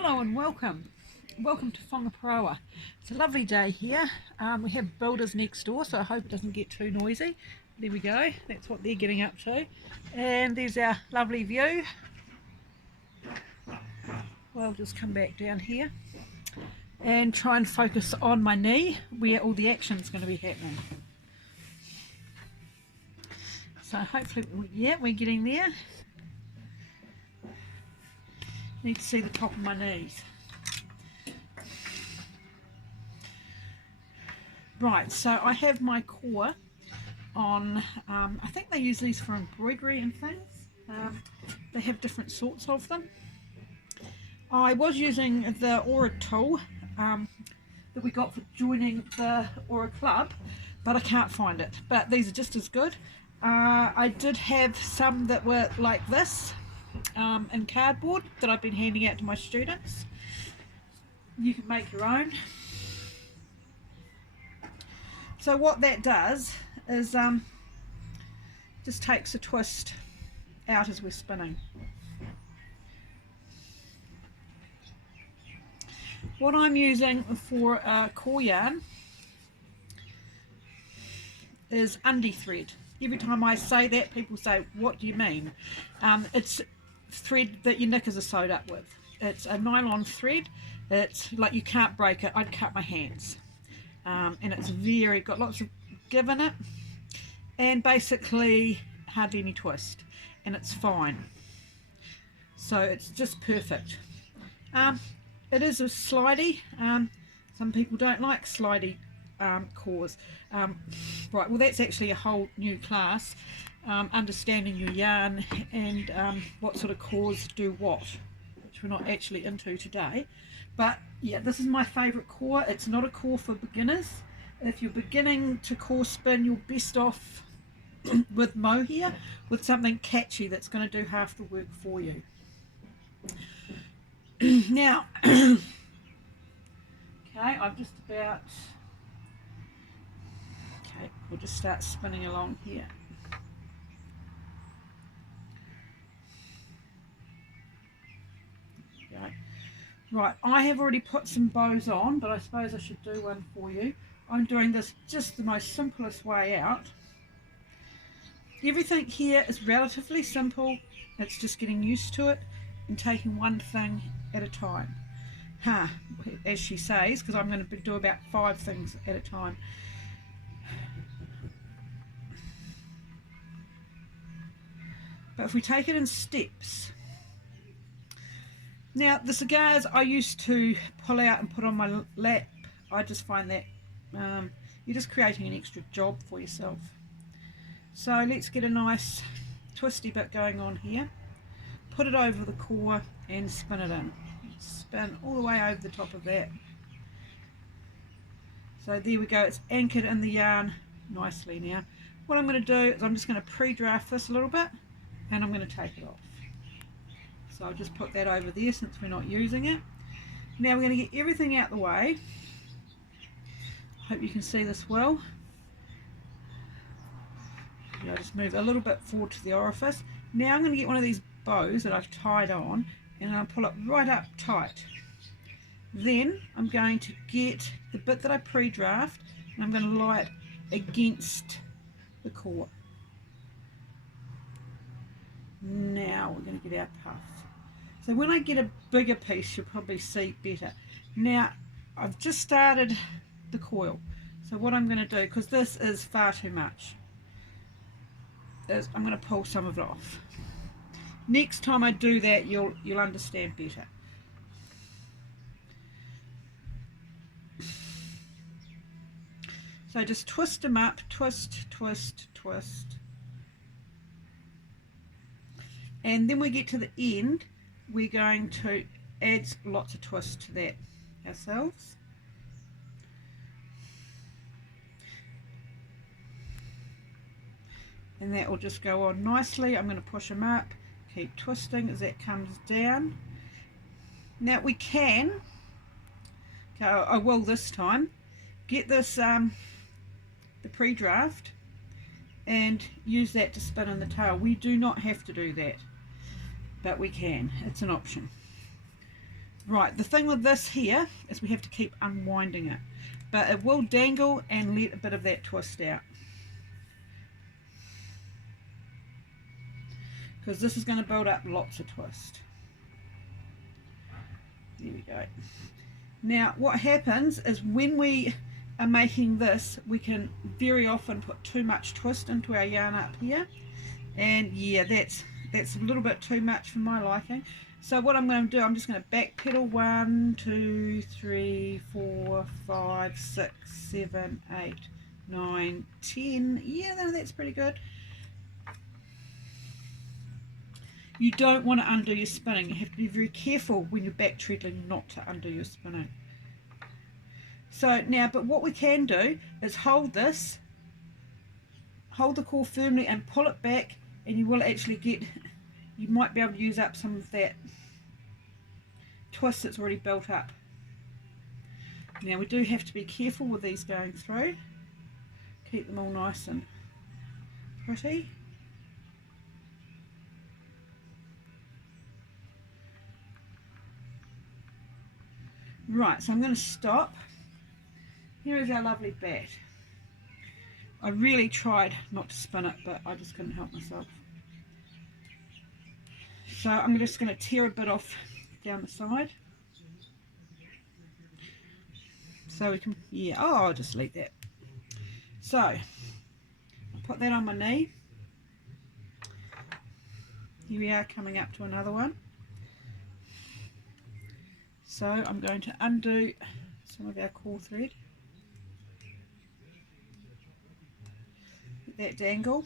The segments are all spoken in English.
Hello and welcome. Welcome to Whangaparoa. It's a lovely day here. We have builders next door, so I hope it doesn't get too noisy. There we go, that's what they're getting up to. And there's our lovely view. Well, I'll just come back down here and try and focus on my knee where all the action's going to be happening. So hopefully, yeah, we're getting there. Need to see the top of my knees. Right, so I have my core on, I think they use these for embroidery and things. They have different sorts of them. I was using the Aura tool that we got for joining the Aura club, but I can't find it. But these are just as good. I did have some that were like this in cardboard that I've been handing out to my students. You can make your own. So what that does is just takes a twist out as we're spinning. What I'm using for core yarn is undie thread. Every time I say that, people say, what do you mean? It's thread that your knickers are sewed up with. It's a nylon thread. It's like you can't break it. I'd cut my hands. And it's got lots of give in it, and basically hardly any twist, and it's fine. So it's just perfect. It is a slidey. Some people don't like slidey cores. Right, well that's actually a whole new class, understanding your yarn and what sort of cores do what, which we're not actually into today. But yeah, this is my favourite core. It's not a core for beginners. If you're beginning to Corespun, you're best off with mohair, with something catchy that's going to do half the work for you. Now, okay, I've just about, okay, we'll just start spinning along here. Okay. Right, I have already put some bows on, but I suppose I should do one for you. I'm doing this just the most simplest way out. Everything here is relatively simple. It's just getting used to it and taking one thing at a time. As she says, because I'm going to do about 5 things at a time. But if we take it in steps. Now the cigars I used to pull out and put on my lap. I just find that you're just creating an extra job for yourself. So let's get a nice twisty bit going on here. Put it over the core and spin it in. Spin all the way over the top of that. So there we go, it's anchored in the yarn nicely now. What I'm going to do is I'm just going to pre-draft this a little bit and I'm going to take it off. So I'll just put that over there since we're not using it. Now we're going to get everything out the way. Hope you can see this well. I'll just move a little bit forward to the orifice. Now I'm going to get one of these bows that I've tied on and I'll pull it right up tight. Then I'm going to get the bit that I pre-draft and I'm going to lie it against the core. Now we're going to get our puff. So when I get a bigger piece, you'll probably see better. Now I've just started the coil. So what I'm going to do, because this is far too much, is I'm going to pull some of it off. Next time I do that, you'll understand better. So just twist them up, twist, twist, twist. And then we get to the end, we're going to add lots of twists to that ourselves. And that will just go on nicely. I'm going to push them up, keep twisting as that comes down. Now we can, okay, I will this time, get this, the pre-draft, and use that to spin in the tail. We do not have to do that, but we can. It's an option. Right, the thing with this here is we have to keep unwinding it, but it will dangle and let a bit of that twist out, because this is going to build up lots of twist. There we go. Now what happens is when we are making this, we can very often put too much twist into our yarn up here, and yeah, that's a little bit too much for my liking. So what I'm going to do, I'm just going to back pedal 1, 2, 3, 4, 5, 6, 7, 8, 9, 10. Yeah, no, that's pretty good. You don't want to undo your spinning. You have to be very careful when you're back treadling not to undo your spinning. So now, but what we can do is hold this, hold the core firmly and pull it back, and you will actually get, you might be able to use up some of that twist that's already built up. Now we do have to be careful with these going through. Keep them all nice and pretty. Right, so I'm going to stop. Here is our lovely bat. I really tried not to spin it, but I just couldn't help myself. So I'm just going to tear a bit off down the side. So we can, yeah, oh, I'll just leave that. So I'll put that on my knee. Here we are coming up to another one. So I'm going to undo some of our core thread. Get that dangle.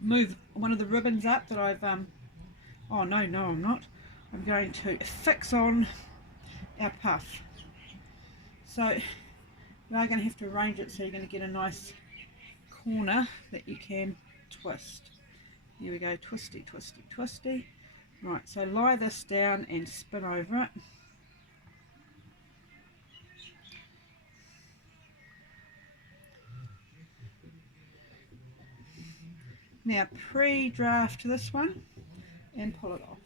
Move one of the ribbons up that I've, oh no, I'm not. I'm going to fix on our puff. So you are going to have to arrange it so you're going to get a nice corner that you can twist. Here we go, twisty, twisty, twisty. Right, so lie this down and spin over it. Now pre-draft this one and pull it off.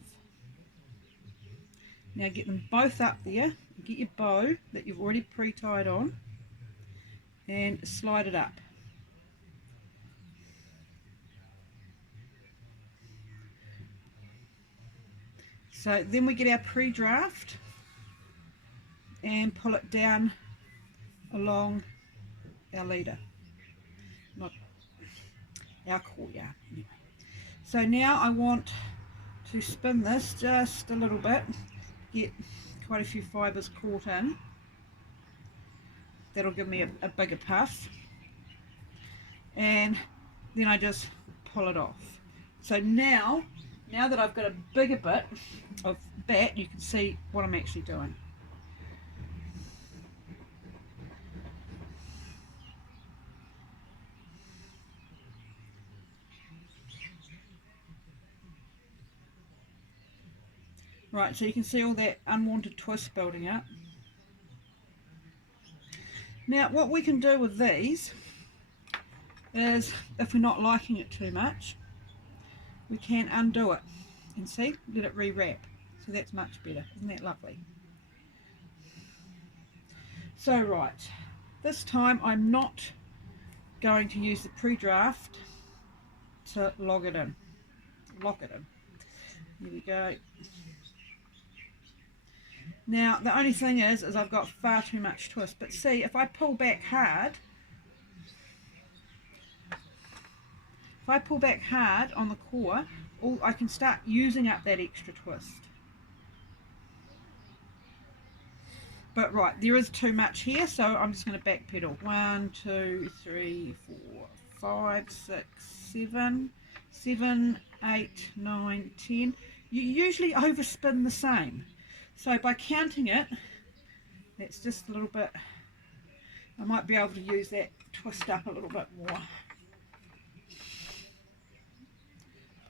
Now get them both up there, get your bow that you've already pre-tied on and slide it up. So then we get our pre-draft and pull it down along our leader, not our core yarn. So now I want to spin this just a little bit, get quite a few fibres caught in. That'll give me a bigger puff, and then I just pull it off. So now that I've got a bigger bit of bat, you can see what I'm actually doing. Right, so you can see all that unwanted twist building up. Now what we can do with these is, if we're not liking it too much, we can undo it and see, let it rewrap. So that's much better, isn't that lovely? So right, this time I'm not going to use the pre-draft to lock it in. Here we go. Now the only thing is I've got far too much twist, but see, if I pull back hard, on the core, I can start using up that extra twist. But right, there is too much here, so I'm just going to back pedal. 1, 2, 3, 4, 5, 6, 7, 7, 8, 9, 10. You usually overspin the same. So by counting it, that's just a little bit, I might be able to use that twist up a little bit more.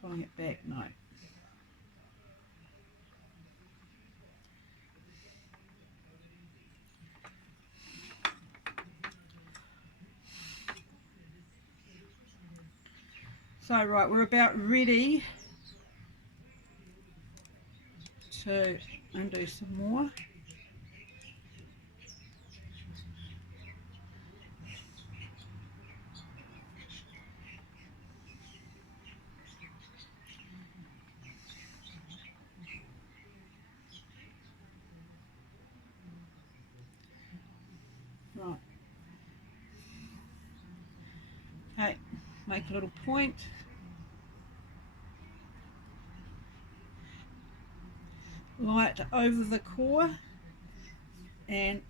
Pulling it back, no. So right, we're about ready to and do some more. Right. Okay, make a little point. Lie it over the core and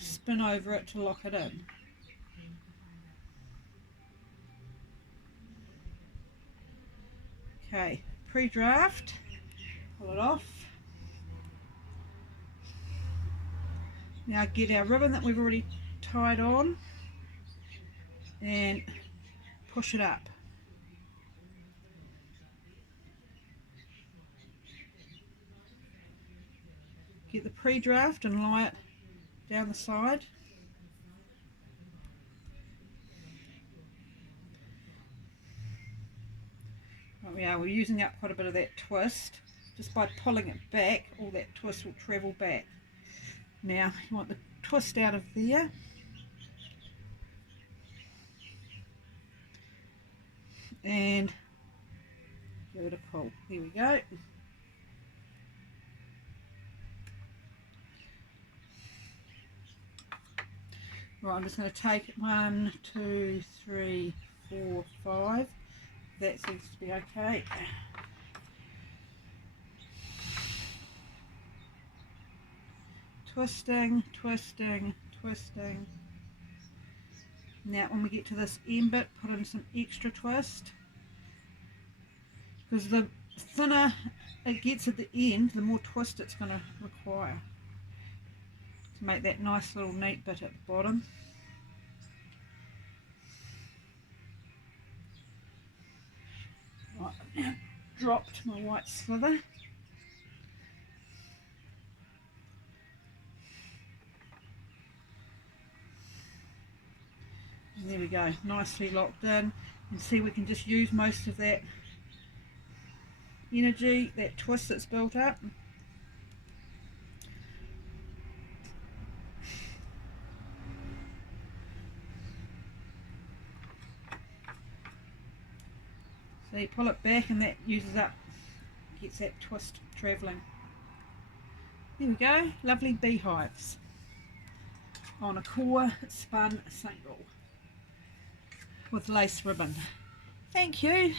spin over it to lock it in. Okay, pre-draft, pull it off. Now get our ribbon that we've already tied on and push it up. Get the pre-draft and lie it down the side. Right, we are. We're using up quite a bit of that twist. Just by pulling it back, all that twist will travel back. Now you want the twist out of there. And give it a pull. There we go. Right, I'm just going to take 1, 2, 3, 4, 5. That seems to be okay. Twisting, twisting, twisting. Now when we get to this end bit, put in some extra twist. Because the thinner it gets at the end, the more twist it's going to require. To make that nice little neat bit at the bottom. Right, now dropped my white slither. And there we go, nicely locked in. And see, we can just use most of that energy, that twist that's built up. So you pull it back and that uses up, gets that twist travelling. There we go, lovely beehives on a Corespun single with lace ribbon. Thank you.